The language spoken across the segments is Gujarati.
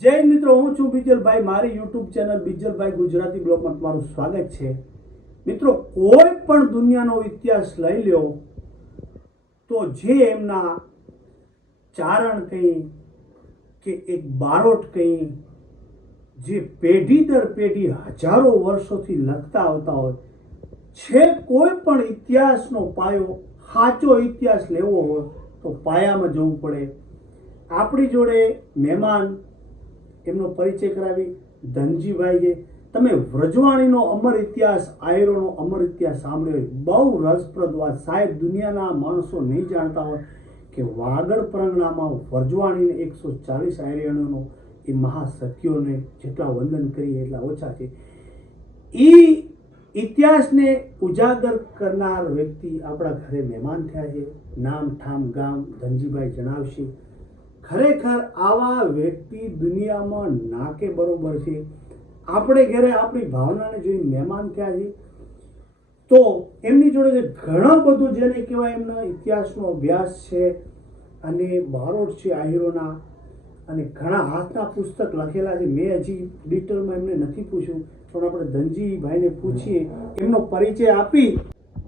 જય મિત્રો, હું છું બીજલભાઈ. મારી યુટ્યુબ ચેનલ બીજલભાઈ ગુજરાતી બ્લોગમાં તમારું સ્વાગત છે. મિત્રો, કોઈ પણ દુનિયાનો ઇતિહાસ લઈ લ્યો તો જે એમના ચારણ કંઈ કે એક બારોટ કંઈ જે પેઢી દર પેઢી હજારો વર્ષોથી લખતા આવતા હોય, છે કોઈ પણ ઇતિહાસનો પાયો, સાચો ઇતિહાસ લેવો હોય, તો પાયામાં જવું પડે. આપણી જોડે મહેમાન એમનો પરિચય કરાવી. ધનજીભાઈ છે તમે વ્રજવાણીનો અમર ઇતિહાસ, આયરોનો અમર ઇતિહાસ સાંભળ્યો હોય. બહુ રસપ્રદ વાત. સાહેબ, દુનિયાના માણસો નહીં જાણતા હોય કે વાગડ પરંગણામાં વ્રજવાણીને એકસો ચાલીસ આયરણોનો એ મહાસત્યોને જેટલા વંદન કરીએ એટલા ઓછા છે. એ ઇતિહાસને ઉજાગર કરનાર વ્યક્તિ આપણા ઘરે મહેમાન થયા છે. નામ ઠામ ગામ ધનજીભાઈ જણાવશે. ખરેખર આવા વ્યક્તિ દુનિયામાં નાકે બરોબર છે. આપણે ઘરે આપણી ભાવનાને જોઈ મહેમાન થયા છે તો એમની જોડે ઘણું બધું જેને કહેવાય એમના ઇતિહાસનો અભ્યાસ છે અને બારોટ છે આહીરોના અને ઘણા હાથના પુસ્તક લખેલા છે. મેં હજી ડિટેલમાં એમને નથી પૂછ્યું. પણ આપણે ધનજીભાઈને પૂછીએ. એમનો પરિચય આપી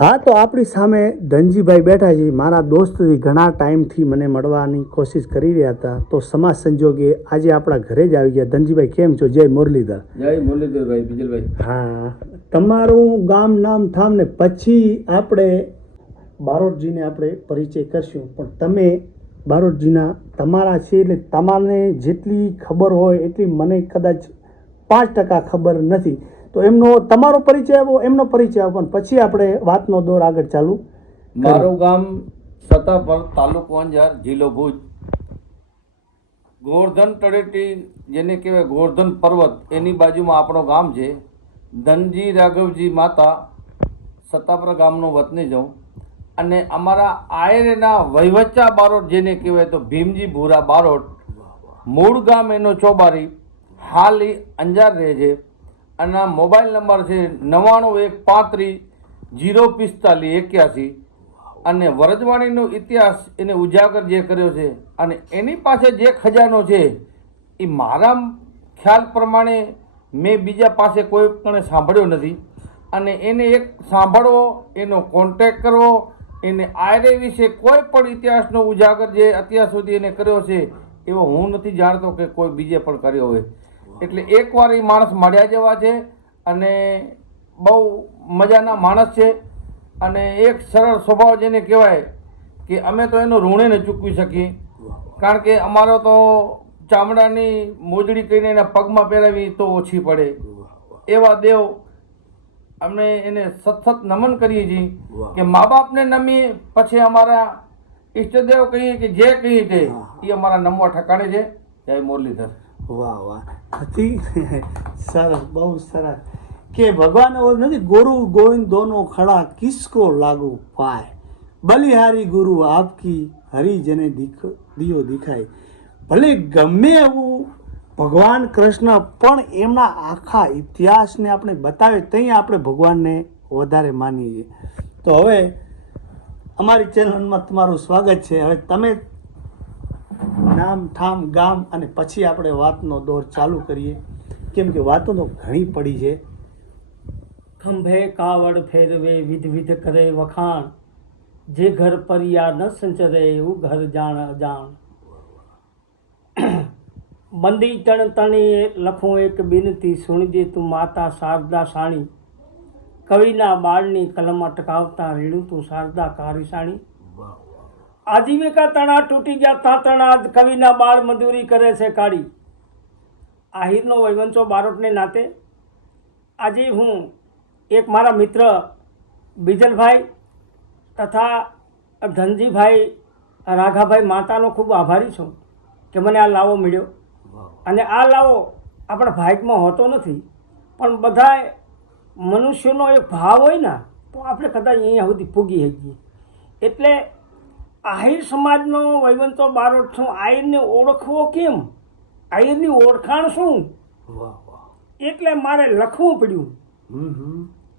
હા તો આપણી સામે ધનજીભાઈ બેઠા છે. મારા દોસ્તથી ઘણા ટાઈમથી મને મળવાની કોશિશ કરી રહ્યા હતા. તો સમાજ સંજોગે આજે આપણા ઘરે જ આવી ગયા. ધનજીભાઈ કેમ છો? જય મુરલીધર. જય મુરલીધરભાઈ બીજલભાઈ. હા તમારું ગામ નામ થામ ને પછી આપણે બારોટજીને આપણે પરિચય કરશું. પણ તમે બારોટજીના તમારા છે એટલે તમારે જેટલી ખબર હોય એટલી મને કદાચ પાંચ ટકા ખબર નથી. તો એમનો તમારો પરિચય આપો, એમનો પરિચય આપો પછી આપણે વાતનો દોર આગળ ચાલુ મારું ગામ સતાપર તાલુકો અંજાર, જિલ્લો ભુજ. ગોવર્ધન તળેટી જેને કહેવાય ગોવર્ધન પર્વત, એની બાજુમાં આપણો ગામ છે. ધનજી રાઘવજી માતા સતાપર ગામનો વતની જાઉં. અને અમારા આયરેના વહીવચા બારોટ જેને કહેવાય તો ભીમજી ભૂરા બારોટ, મૂળ ગામ એનો ચોબારી, હાલ અંજાર રહે છે. અને મોબાઈલ નંબર છે નવ્વાણું એક પાંત્રીસ જીરો પિસ્તાલીસ એક્યાસી. અને વરજવાણીનો ઇતિહાસ એને ઉજાગર જે કર્યો છે અને એની પાસે જે ખજાનો છે, એ મારા ખ્યાલ પ્રમાણે મેં બીજા પાસે કોઈ પણ સાંભળ્યો નથી. અને એને એક સાંભળવો, એનો કોન્ટેક કરવો, એને આયરે વિશે કોઈ પણ ઇતિહાસનો ઉજાગર જે અત્યાર સુધી એને કર્યો છે, એવો હું નથી જાણતો કે કોઈ બીજે પણ કર્યો હોય. એટલે એકવાર એ માણસ મળ્યા જેવા છે અને બહુ મજાના માણસ છે અને એક સરળ સ્વભાવ જેને કહેવાય કે અમે તો એનું ઋણે ન ચૂકવી શકીએ. કારણ કે અમારો તો ચામડાની મોજડી કરીને એના પગમાં પહેરાવી તો ઓછી પડે. એવા દેવ અમે એને સતત નમન કરીએ છીએ કે મા બાપને નમીએ પછી અમારા ઈષ્ટદેવ કહીએ કે જે કહીએ તે એ અમારા નમવા ઠકાણે છે. જય મુરલીધર. વાહ વાહ. હતી? સરસ, બહુ સરસ. કે ભગવાન નથી, ગુરુ, ગોવિંદ દોનો ખડા કિસકો લાગુ પાય. બલિહારી ગુરુ આપકી હરી જેને દીખ, દિયો દેખાય. ભલે ગમે એવું ભગવાન કૃષ્ણ, પણ એમના આખા ઇતિહાસને આપણે બતાવે ત્યાં આપણે ભગવાનને વધારે માનીએ. તો હવે અમારી ચેનલમાં તમારું સ્વાગત છે. હવે તમે નામ, ઠામ, ગામ અને પછી આપણે વાતનો દોર ચાલુ કરીએ. કેમ કે વાતો તો ઘણી પડી છે. ખંભે કાવડ ફેરવે, વિધ વિધ કરે વખાણ. જે ઘર પરિયા ન સંચરે, એવું ઘર જાણ અજાણ. બંદી તણ તણી લખું એક બિનતી, સુણજે તું માતા શારદા સાણી. કવિના બાળની કલમ અટકાવતા રેણું તું શારદા કારીસાણી. આજીવિકા તણા તૂટી ગયા ત્યાં તણા કવિના બાળ મજૂરી કરે છે કાળી આહિરનો વૈવંશો બારોટને નાતે. આજે હું એક મારા મિત્ર બીજલભાઈ તથા ધનજીભાઈ રાઘાભાઈ માતાનો ખૂબ આભારી છું કે મને આ લાવો મળ્યો. અને આ લાવો આપણા ભાઈકમાં હોતો નથી. પણ બધાય મનુષ્યનો એક ભાવ હોય ને, તો આપણે કદાચ અહીંયા સુધી પૂગી શકીએ. એટલે આહિર સમાજનો વૈવંતો બારોટ છું. આહિરને ઓળખવો કેમ? આહિરની ઓળખાણ શું? એટલે મારે લખવું પડ્યું.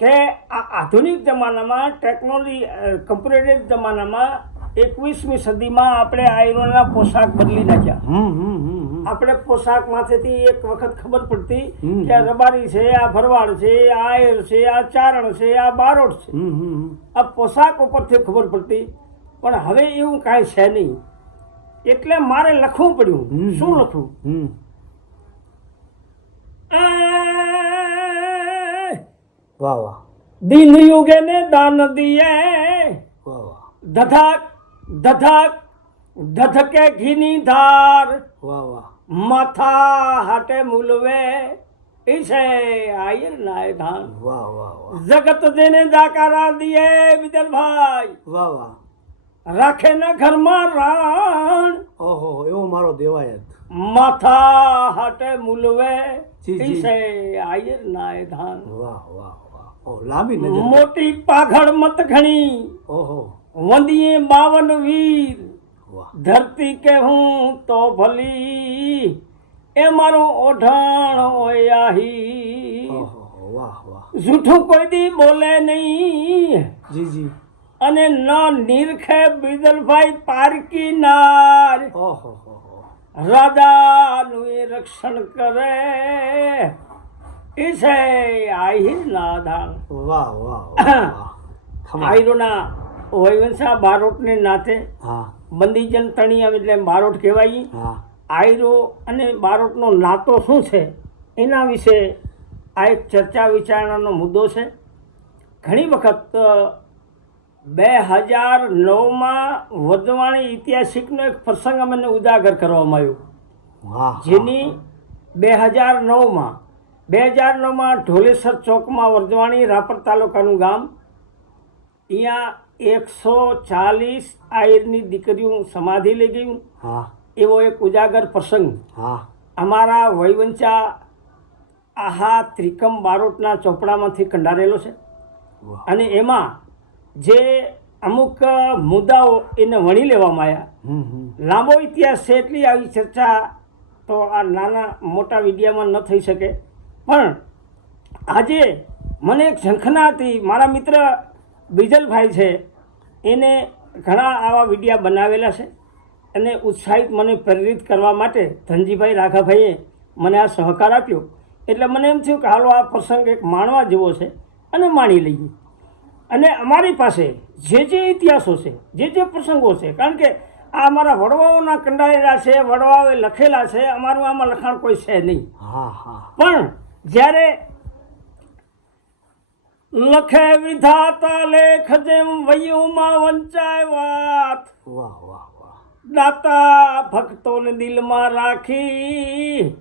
કે આ આધુનિક જમાનામાં ટેકનોલોજી કમ્પ્યુટર જમાનામાં એકવીસમી સદીમાં આપણે આયરોના પોશાક બદલી નાખ્યા. આપણે પોશાક માથેથી એક વખત ખબર પડતી કે આ રબારી છે આ ભરવાડ છે આ આયર છે આ ચારણ છે આ બારોટ છે. આ પોશાક ઉપરથી ખબર પડતી પણ હવે એવું કાંઈ છે નહીં. એટલે મારે લખવું પડ્યું. શું લખવું? વાહ વાહ. દિન યુગે ને દાન દિયે વાહ વાહ. ધધક ધધક ધધકે ઘીની ધાર. વાહ વાહ. માથા હાટે મૂલવે. ઈશે આયર નાય ધાન વાહ વાહ. જગત જેને જાકારા દિયે બિદલભાઈ વાહ વાહ. રાખે ના ઘરમાં રાણ. ઓહો એવો મારો દેવાય માથા હાટે મૂલવે આયર નાય ધાન. વાહ વાહ વાહ. લાંબી નજર. મોટી પાઘડ મત ઘણી. ઓહો. વંદીએ બાવન વીર. ધરતી કે હું તો ભલી. એ મારું ઓઢાણ ઓયાહી આહી. વાહ વાહ. જૂઠું કોઈ દી બોલે નહીં. જી જી. અને ન નિરખે બિદલભાઈ પારકી નાર ઓહો હો હો એ રક્ષણ કરે. ઈસે આહી નાદાન વાહ વાહ આયરોના વૈવંશા બારોટને નાથે હા. બંદીજન તણિયા એટલે બારોટ કહેવાય. હા. આયરો અને બારોટનો નાતો શું છે? એના વિશે આ એક ચર્ચા વિચારણાનો મુદ્દો છે. ઘણી વખત બે હજાર નવમાં વધવાણી ઐતિહાસિકનો એક પ્રસંગ અમને ઉજાગર કરવામાં આવ્યો. જેની બે હજાર નવમાં બે હજાર નવમાં ઢોલેસર ચોકમાં વર્ધવાણી રાપર તાલુકાનું ગામ અહીંયા એકસો ચાલીસ આયરની દીકરીઓ સમાધિ લઈ ગયું. હા. એવો એક ઉજાગર પ્રસંગ. હા. અમારા વૈવંચા આહા ત્રિકમ બારોટના ચોપડામાંથી કંડારેલો છે. અને એમાં જે અમુક મુદ્દાઓ એને વણી લેવામાં આવ્યા લાંબો ઇતિહાસ છે એટલી આવી ચર્ચા તો આ નાના મોટા વિડીયામાં ન થઈ શકે. પણ આજે મને એક ઝંખના હતી. મારા મિત્ર બીજલભાઈ છે. એને ઘણા આવા વિડીયા બનાવેલા છે. અને ઉત્સાહિત મને પ્રેરિત કરવા માટે ધનજીભાઈ રાઘાભાઈએ મને આ સહકાર આપ્યો. એટલે મને એમ થયું કે હાલો આ પ્રસંગ એક માણવા જેવો છે. અને માણી લઈએ. અને અમારી પાસે જે જે ઇતિહાસો છે જે જે પ્રસંગો છે કારણ કે આ અમારા વડવાઓના કંડાયેલા છે વડવાઓએ લખેલા છે અમારું આમાં લખાણ કોઈ છે નહીં. હા હા. પણ જ્યારે લખે વિધાતા લેખ જેમ વયુમાં વંચાય વાત વાહ વાહ વાહ. દાતા ભક્તોને દિલમાં રાખી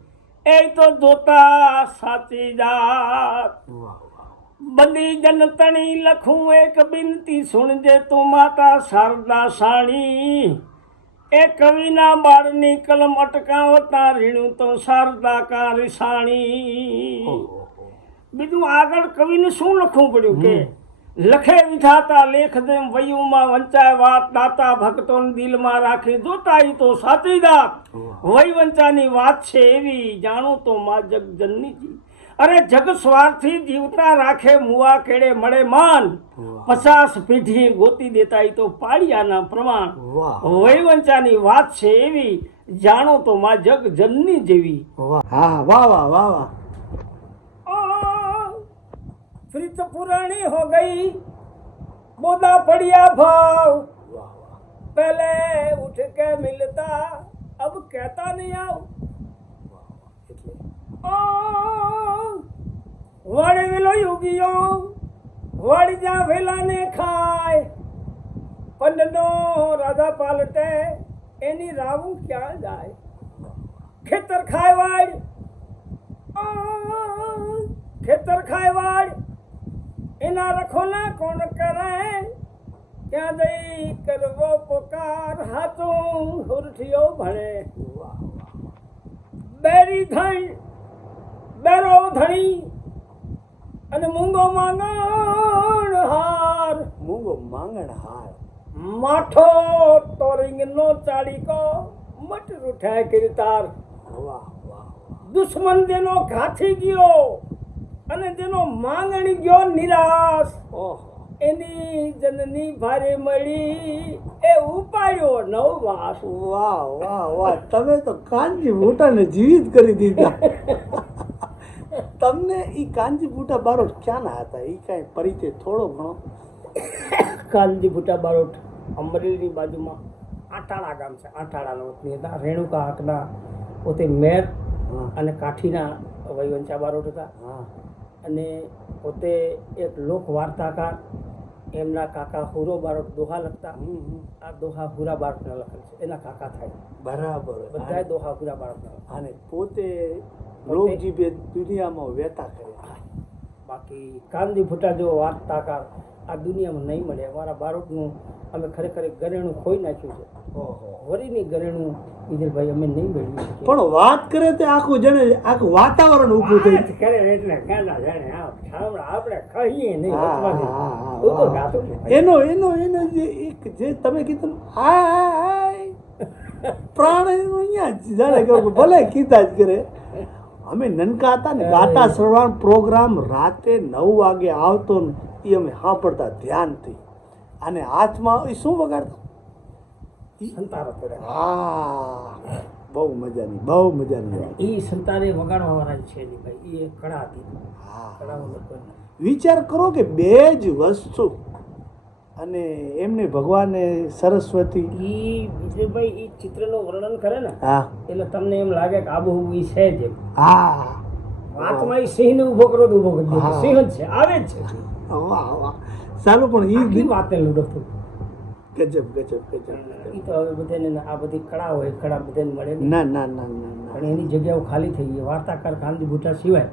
એ તો જોતા સાચી જાત. વાહ બધી જનતણી લખું એક બિનતી સુણજે તું માતા શારદા સાણી. એ કવિના બાળની કલમ અટકાવતા રીણું તો શારદા કારી સાણી. બીજું આગળ કવિને શું લખવું પડ્યું કે લખે વિધાતા લેખ દેમ વયુમાં વંચાય વાત દાતા ભક્તોને દિલમાં રાખી જોતાઈ તો સાચી દાત. વય વંચાની વાત છે એવી જાણું તો મા જગજનનીજી અરે જગ સ્વાર્થી જીવતા રાખે મુવા કેડે મળે માન પચાસ પીઢી ગોતી દેતા તો પાડિયાના પ્રમાણ. વૈવંચાની વાત છે એવી જાણો તો માં જગ જનની જેવી. હા વાહ વાહ વાહ વાહ. પ્રીત પુરાણી હો ગઈ. બોદા પડ્યા ભાવ. પહેલે ઉઠ કે મિલતા અબ કહેતા નહીં આવ. Oh आओ એટલે વાળી જ્યાં વેલાને ખાય, પંડનો રાધા પાલટે, એની રાવું ક્યાં જાય? ખેતર ખાય વાળ ખેતર ખાય વાળ એના રખોલા કોણ કરે? ક્યાં જઈ કરવો પોકાર? હાથું હુરઠિયો ભણે. બેરી ધણ, બેરો ધણી અને મૂંગો માંગણ હાર. મૂંગો માંગણ હાર. માઠો તોરિંગ નો ચાડીકો મટ રૂઠાય કિરતાર વાહ વાહ દુશ્મન જેનો ઘાથી ગયો અને જેનો માંગણી ગયો નિરાશ. ઓહો. એની જનની ભારે મળી એ ઉપાડ્યો નવ માસ વાહ વાહ વાહ. તમે તો કાનજી મોટાને જીવિત કરી દીધા. તમને એ કાનજી બુટા બારોટ ક્યાંના હતા? એ કાંઈ પરિચય થોડો ઘણો. કાનજી ભૂટા બારોટ અમરેલીની બાજુમાં આટાળા ગામ છે. આટાળાનો વતની હતા. રેણુકા હાકના પોતે મેર અને કાઠીના વૈવંચા બારોટ હતા. હા. અને પોતે એક લોક વાર્તાકાર એમના કાકા હુરો બારોટ દોહા લખતા. આ દોહા હુરા બારોટના લખેલ છે. એના કાકા થાય. બરાબર. બધા દોહા હુરા બારોટના. અને પોતે લોકજીભે દુનિયામાં વહેતા કર્યા બાકી કાનજી ફૂટા જેવો વાર્તાકાર આ દુનિયામાં નહીં મળે. અમારા બાળકનું અમે ખરેખર ગરેણું ખોઈ નાખ્યું છે. ઓહો. વરીની ગરેણું વિજયભાઈ અમે નહીં મેળવી પણ વાત કરે તે આખું જણે આખું વાતાવરણ ઊભું થઈ કરે એટલે કાના જાણે? આપણે કહીએ નહીં. એનો એનો એનો જે એક જે તમે કીધું હાય. પ્રાણ એનો અહીંયા જ જાણે કે ભલે કીધા જ કરે. અમે નનકા હતા ને ગાતા શ્રવણ પ્રોગ્રામ રાતે નવ વાગે આવતો ને એ અમે સાંભળતા ધ્યાનથી. અને હાથમાં એ શું વગાડતો? હા બહુ મજાની બહુ મજાની એ સંતારે વગાડવા વાળા છે નહીં ભાઈ એ કળા હતી. હા. વિચાર કરો કે બે જ વસ્તુ અને એમને ભગવાને સરસ્વતી. ઈ વિજયભાઈ ઈ ચિત્રનું વર્ણન કરે ને હા. એટલે તમને એમ લાગે કે આબુ ઈ છે જ હા. વાતમાં ઈ સિંહને ઊભો કરો તો ઊભો કરી સિંહ જ છે આવે જ છે. વાહ વાહ. ચાલો પણ ઈ વાતે લૂડો તું ગજબ ગજબ ગજબ. ઈ તો હવે બધાને આ બધી કળા હોય કળા બધાને મળે ના. ના ના ના ના પણ એની જગ્યાઓ ખાલી થઈ ગઈ. વાર્તાકાર કાંદી ભૂટા સિવાય